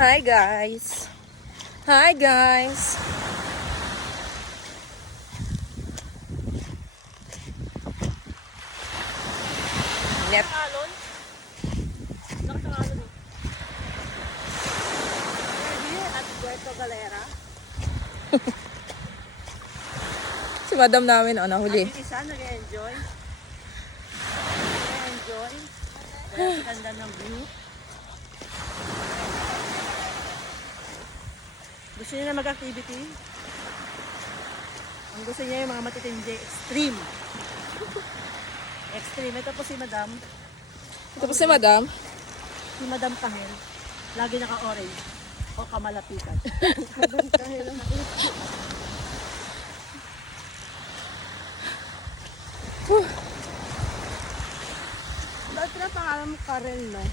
Hi guys. Hi guys. Net. Alon? Nakatangalon eh. Pwede at Puerto Galera. Si madam namin nahuli. At yung isa nag-enjoy. Nag-enjoy. Dahil sa ganda ng view. Gusto niya na mag-activity. Ang gusto niya yung mga matitindi. Extreme. Extreme. Ito po si Madam. Ito po si madam. Si Madam Kahel. Lagi naka-orange. O kamalapitan. Ba't na pangalan mo Karel, no?